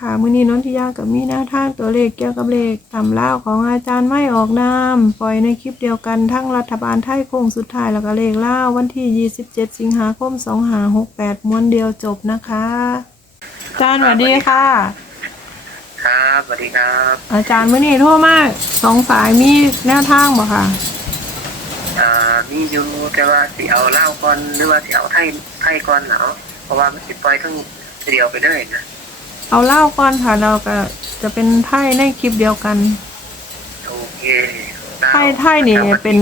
ค่ะมื้อนี้นนทิยากับมีแนวทางตัวเลขเกี่ยวกับเลขตำล่าวของอาจารย์ไม่ออกนามปล่อยในคลิปเดียวกันทั้งรัฐบาลไทยโค้งสุดท้ายแล้วก็เลขล่าววันที่ 27 สิงหาคม 2568ม้วนเดียวจบนะคะอาจารย์สวัสดีค่ะ ครับสวัสดีครับ อาจารย์มื้อนี้โทั่วมากสองสายมีแนวทางบ่ค่ะอ่ามีอยู่แต่ว่าสิเอาเหล้าก่อนหรือว่าสิเอาไทยไทยก่อนเนาะเพราะว่ามันสิปล่อยทั้งเดียวไปเลยนะ เอาเล่าก่อนค่ะเราก็จะเป็นไพ่ในคลิปเดียวกันโอเคไพ่ไพ่นี่เป็น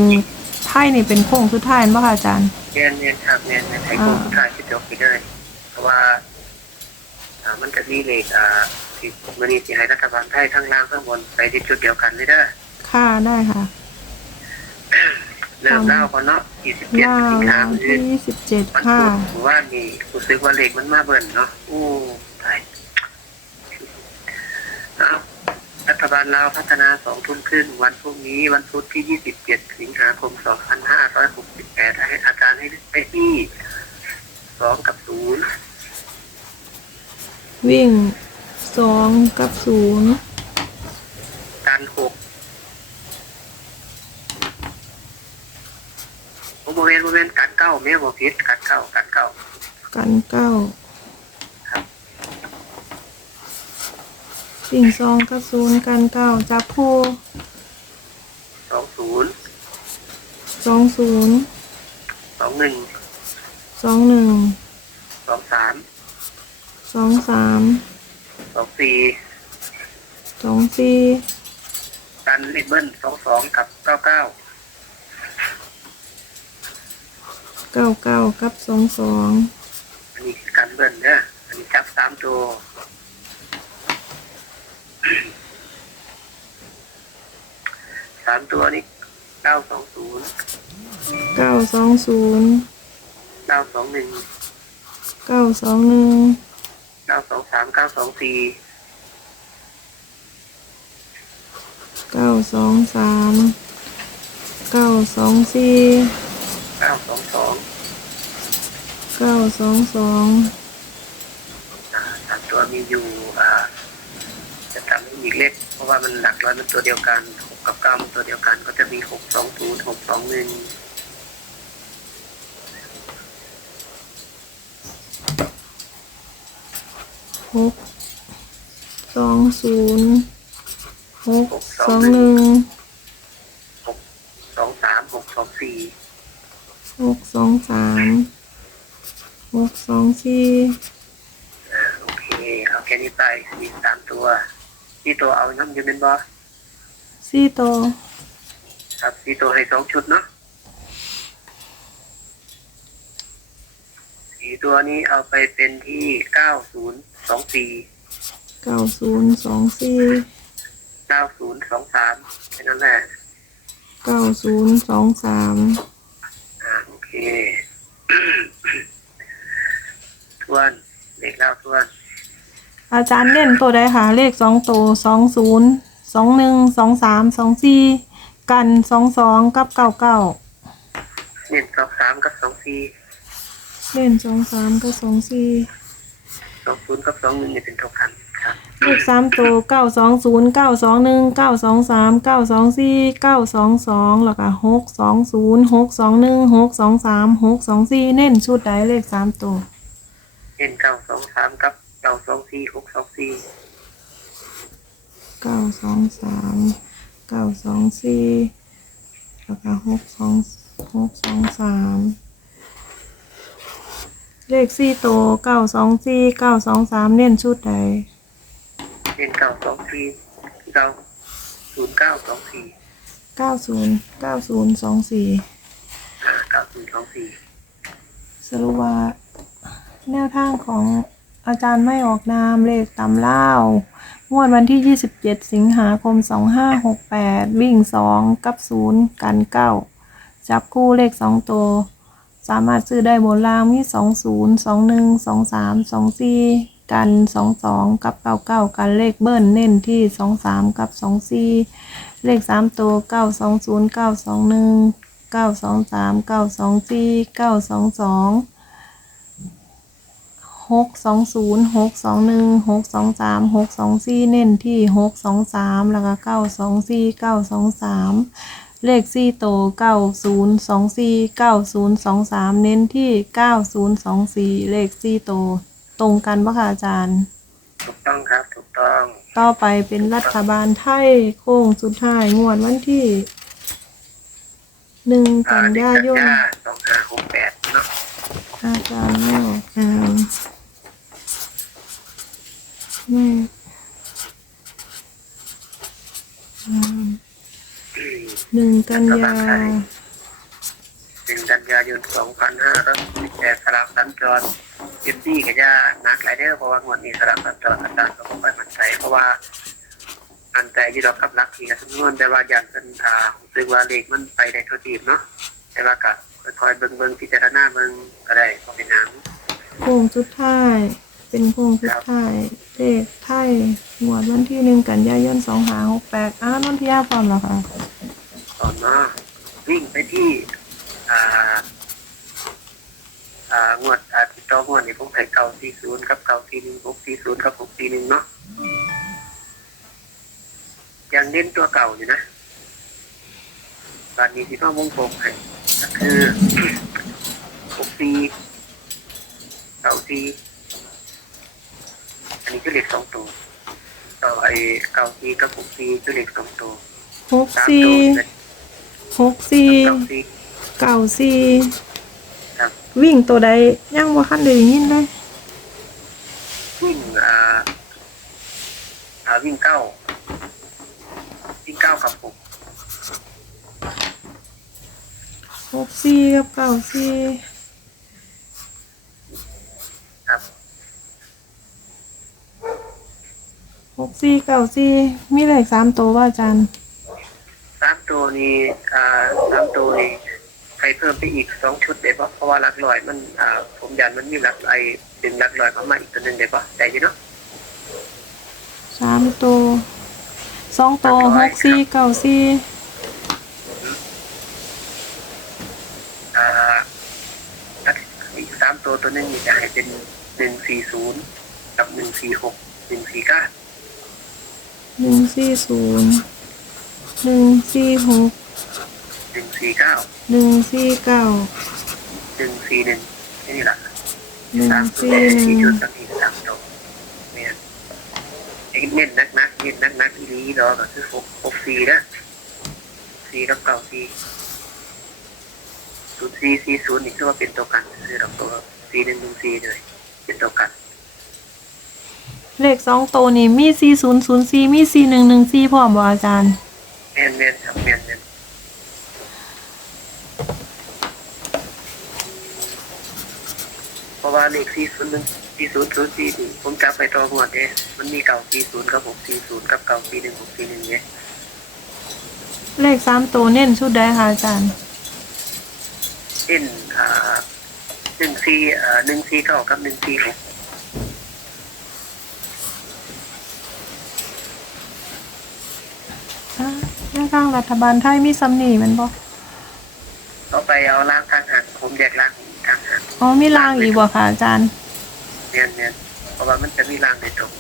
ไพ่นี่เป็นโค้งสุดท้ายบ่ค่ะอาจารย์เรียนเรียนครับเรียนเรียนไทยกลุ่มถ่ายที่จบไปเลยเพราะว่าอ่ามันจะมีเลขอ่าที่มันนี่สิให้รัฐบาลไทยทั้งล่างทั้งบนไปที่จุดเดียวกันเลยเด้อค่ะได้ค่ะเริ่มเล่าก่อนเนาะ27เล่าสิงหาคมวันที่ยี่สิบเจ็ดมันค่ะพูดผมว่านี่รู้สึกว่าเลขมันมาเบิ่นเนาะอู้ตายเอารั ฐบาลลาวพัฒนาสองทุ่มครึ่งวันพรุ่งนี้วันพุธที่ 27 สิงหาคม 2568 ให้อาจารย์ให้ไปที่สองกับศูนย์วิ่งสองกับศูนย์การหกโมเมนต์โมเมนต์การเก้าเมียบอพิษการเก้าการเก้ากันเก้า ครับ วิ่งสองกับศูนย์กันเก้าจับคู่สองศูนย์สองศูนย์สองหนึ่งสองหนึ่งสองสามสองสามสองสี่สองสี่กันเลเบิ้ลสองสองกับเก้าเก้าเก้าเก้ากับสองสองอันนี้คือการเบิ้ลเนี่ยอันนี้จับสามตัว สามตัวนี้เก้าสองศูนย์เก้าสองศูนย์เก้าสองหนึ่งเก้าสองหนึ่งเก้าสองสามเก้าสองสี่เก้าสองสามเก้าสองสี่เก้าสองสองเก้าสองสองอ่าสามตัวมีอยู่อ่าจะทำให้อีกเล็กเพราะว่ามันหลักร้อยมันตัวเดียวกันห กับเก้ามันตัวเดียวกัน ก็จะมีหกสองศูนย์หกสองหนึ่งหกสองศูนย์หกสองหนึ่งหกสองสามหกสองสี่หกสองสามหกสองสี่โอเค เอาแค่นี้ไปมีสามตัวที่ตัวเอาน้ำอยูเนนบอส ตัวครับที่ตัวให้สองชุดเนาะสี่ตัวนี้เอาไปเป็นที่เก้าศูนย์สองสี่เก้าศูนย์สองสี่เก้าศูนย์สองสามแค่นั้นแหละเก้าศูนย์สองสามอ่าโอเค ทวนเด็กเล่าทวน อาจารย์เล่นตัวใดคะเลขสองตัวสองศูนย์ สองหนึ่งสองสามสองสี่กันสองสองกับเก้าเก้าเน้นสองสามกับสองสี่เล่นสองสามกับสองสี่สองศูนย์กับสองหนึ่งเนี่ยเป็นเท่ากันครับเลขสามตัวเก้าสองศูนย์เก้าสองหนึ่งเก้าสองสามเก้าสองสี่เก้าสองสองแล้วก็หกสองศูนย์หกสองหนึ่งหกสองสามหกสองสี่เน้นชุดใดเลขสามตัว เน้นเก้าสองสามกับเก้าสองสี่หกสองสี่ เก้าสองสามเก้าสองสี่แล้วก็หกสองหกสองสามเลขสี่ตัวเก้าสองสี่เก้าสองสามเน้นชุดใดเน้นเก้าสองสี่เก้าศูนย์เก้าสองสี่เก้าศูนย์เก้าศูนย์สองสี่อ่าเก้าศูนย์สองสี่สรุปว่าแนวทางของอาจารย์ไม่ออกนามเลขตำเล่า งวดวันที่ 27 สิงหาคม 2568 วิ่ง 2 กับ 0 กัน 9 จับคู่เลข 2 ตัว สามารถซื้อได้บนล่างมี 20 21 23 24 กัน 22 กับ 99 กันเลขเบิ้ลเน้นที่ 23 กับ 24 เลข 3 ตัว 920 921 923 924 922 หกสองศูนย์หกสองหนึ่งหกสองสามหกสองสี่เน้นที่หกสองสามแล้วก็เก้าสองสี่เก้าสองสามเลขสี่โตเก้าศูนย์สองสี่เก้าศูนย์สองสามเน้นที่เก้าศูนย์สองสี่เลขสี่โตตรงกันปะคะอาจารย์ ถูกต้องครับถูกต้อง ต่อไปเป็นรัฐบาลไทยโค้งสุดท้ายงวดวันที่หนึ่งอ่ากันเด็กยากันยนยาสองห้าหกแปดเนาะอาจารย์ไม่ออกงา นไม่อืมหนึ่งกันยาหนึ่งกันยายนสองพันห้าร้อยสิบแปดสลับสัญจรเต็มที่กับยานักหลายเด้อเพราะว่างวดนี้สลับสัญจรอาจารย์ก็บ่ค่อยมั่นใจเพราะว่ามันใจอยี่ดอกกับรักทีกับจำนวนแต่ว่าอย่างเป็นอ่าซึ่งว่าเลขมันไปได้ทั่วทีมเนาะแต่ว่าก็คอยๆเบิ่งเบิ่งพิจารณาเบิ่งก็ได้ก็เป็นหนังโค้งสุดท้าย เป็นโค้งสุดท้ายเลขไทยงวดวันที่หนึ่งกันยายนสองหาหกแปดอ้าวนนทิยาพร้อมแล้วค่ะก่อนนาะวิ่งไปที่ อ่า อ่างวดอาทิตย์ต่องวดนี่ผมให้เก่าสี่ศูนย์กับเก่าสี่หนึ่งหกสี่ศูนย์กับหกสี่หนึ่งเนาะยังเน้นตัวเก่าอยู่นะตอนนี้ที่ต้องวงกลมให้ก็คือหกสี่เก่าสี่ นนี้คือเลขสองตัวต่อไอ้เก่าสี่กับหกสี่คือเลขสองตัวหกสามสี่ตัวเป็นหกสี่เก่าสี่เก่าสี่ครับวิ่งตัวใดยังว่าคันเลยยินเลยวิ่งอ่าอ่าวิ่งเก้าวิ่งเก้ากับหกหกสี่กับเก่าสี่ ครับ ห กสี่เก่าสี่มีเลขสามตัวว่าอาจารย์ สามตัวนี้อ่าสามตัวนี้ใครเพิ่มไปอีกสองชุดได้ปะเพราะว่าหลักลอยมันอ่าผมยันมันมีหลักไอดึงหลักลอยเข้ามาอีกตัวหนึ่งได้ปะได้อยินเนาะ สามตัวสองตัวหกสี่เก่าสี่อ่าอีกสามตัวตัวหนึงนี่จะให้เป็นหนึ่งสี่ศูนย์กับหนึ่งสี่หกหนึ่งสี่เก้า หนึ่งสี่ศูนย์หนึ่งสี่หกหนึ่งสี่เก้าหนึ่งสี่เก้าหนึ่งสี่หนึ่งนี่แหละหนึ่งสามตัวสี่หสี่นึ่งชุดกับอีกสามตัวเนี่ยไอ้เน้นนักนักๆเน้นนักนักๆอีรีเนาะก็คือหกหกสี่นะสี่กับเก้าสี่ศูนย์สี่สี่ศูนย์นี่คือว่าเป็นตัวกันคือเราตัวสี่หนึ่งหนึ่งสี่เลยเป็นตัวกัน เลขสองตัวนี่มีสี่ศูนย์ศูนย์สี่มีสี่หนึ่งหนึ่งสี่พร้อมบ่อาจารย์แม่นแม่นครับแม่นแม่นเพราะว่าเลขสี่ศูนย์หนึ่งสี่ศูนย์ศูนย์สี่นี่ผมจับไปตัวหัวเด้มันมีเก้าสี่ศูนย์กับหกสี่ศูนย์กับเก้าสี่หนึ่งหกสี่หนึ่งเนี่ยเลขสามตัวเน้นชุดใดคะอาจารย์ เช่นอ่าหนึ่งสี่อ่าหนึ่งสี่เก้ากับหนึ่งสี่หก อ่าแนว ทางรัฐบาลไทยมีซ้ำนี่แมันบ่ต่อไปเอาล่างทางหันผมแยกล่างทางหันอ๋อมีรางอีกบ่ค่ะอาจารย์ เนียนเนียนเพราะว่ามันจะมีล่างโดยตรง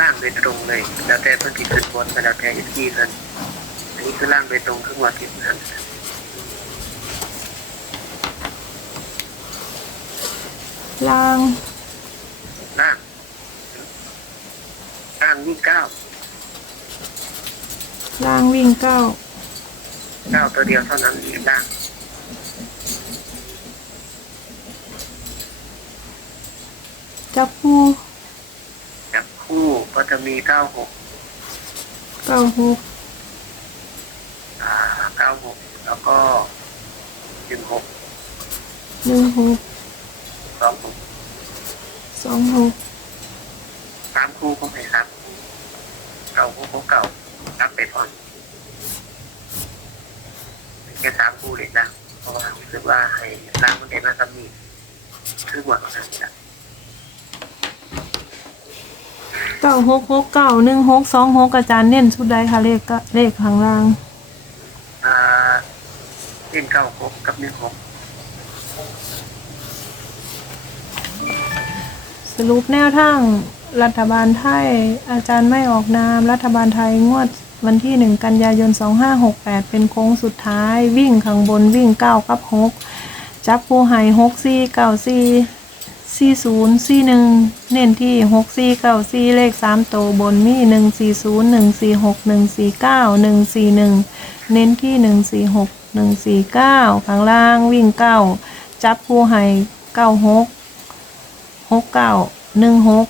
ล่างโดยตรงเลยแล้วแต่เพื่อนที่ขึ้นบนไปแล้วแต่ยี่ที่เพิ่นอันนี้คือล่างโดยตรงคือหัวที่หันราง ล่างล่าง วิ่งเก้ารางวิ่งเก้าเก้าตัวเดียวเท่านั้นเองล่างจับคู่จับคู่ก็จะมีเก้าหกเก้าหกอ่าเก้าหกแล้วก็หนึ่งหกหนึ่งหกสองหกสองหกสามคู่ก็ไม่สามคู่เก่าคู่เก่ารับไปก่อนแค่สามคู่เลยนะเพราะว่ารู้สึกว่าให้ร่างมันเองมาสมีคือหวังนะเก้าหกหกเก้าหนึ่งหกสองหกอาจารย์เน้นชุดใดคะเลขก็เลขทางล่างอ่าเน้นเก้าหกกับหนึ่งหกสรุปแนวทาง รัฐบาลไทย อาจารย์ไม่ออกนาม รัฐบาลไทยงวดวันที่หนึ่งกันยายน 2568 เป็นโค้งสุดท้าย วิ่งข้างบนวิ่งเก้ากับหกจับผู้หายหกสี่เก้าสี่สี่ศูนย์สี่หนึ่งเน้นที่หกสี่เก้าสี่เลขสามโตบนมีหนึ่งสี่ศูนย์หนึ่งสี่หกหนึ่งสี่เก้าหนึ่งสี่หนึ่งเน้นที่หนึ่งสี่หกหนึ่งสี่เก้าข้างล่างวิ่งเก้าจับผู้หายเก้าหกหกเก้าหนึ่งหก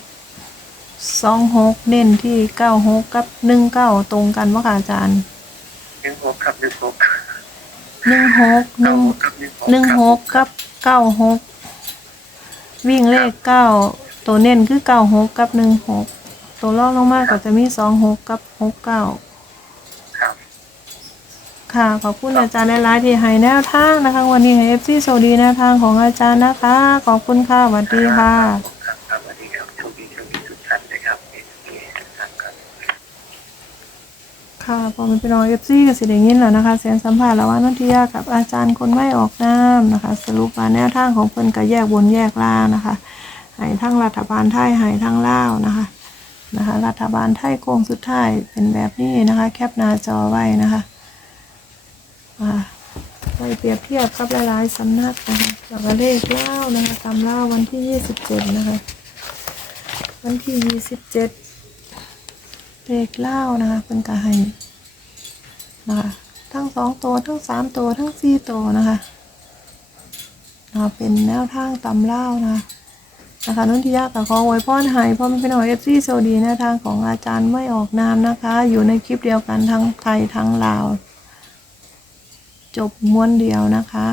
สองหกเน้นที่เก้าหกกับหนึ่งเก้าตรงกันว่าค่ะอาจารย์หนึ่งหกครับหนึ่งหกหนึ่งหกหเก้านึ่งหกครับหนึ่งหกหนึ่งหกกับเก้าหกวิ่งเลขเก้าตัวเน้นคือเก้าหกกับหนึ่งหกตัวลอกลงมากก็จะมีสองหกกับหกเก้าครับค่ะขอบคุณอาจารย์ในไลน์ที่ให้แนวทางนะคะ วันนี้ให้เอฟซีโซดีแนวทางของอาจารย์นะคะ ขอบคุณค่ะสวัสดีค่ะ ครับครับสวัสดีครับโชคดีโชคดีทุกท่านนะครับเอฟซีครับครับ ค่ะพอมันเป็นรอยเอฟซีกับสิเดยินแล้วนะคะเสียงสัมภาษณ์ระหว่างนนทิยากับอาจารย์คนไม่ออกน้ำนะคะ สรุปมาแนวทางของเพิ่นก็แยกบนแยกล่างนะคะให้ทั้งรัฐบาลไทยให้ทั้งล่าวนะคะนะคะ รัฐบาลไทยโค้งสุดท้ายเป็นแบบนี้นะคะ แคปหน้าจอไว้นะคะอ่าไปเปรียบเทียบกับหลายๆสำนักนะคะแล้วก็เลขเล่านะคะตามเล่าวันที่ยี่สิบเจ็ดนะคะ วันที่ยี่สิบ เจ็ดเลขเล่านะคะเป็นกระให้นะคะทั้งสองตัวทั้งสามตัวทั้งสี่ตัวนะคะนะคะเป็นแนวทางตำเล่านะคะนะคะนุ่นทิยากับขอไว้พ่อนหายพ่อไม่เป็นหอยเอฟซีโซดีแนวทางของอาจารย์ไม่ออกนามนะคะ อยู่ในคลิปเดียวกันทั้งไทยทั้งลาว จบม้วนเดียวนะคะ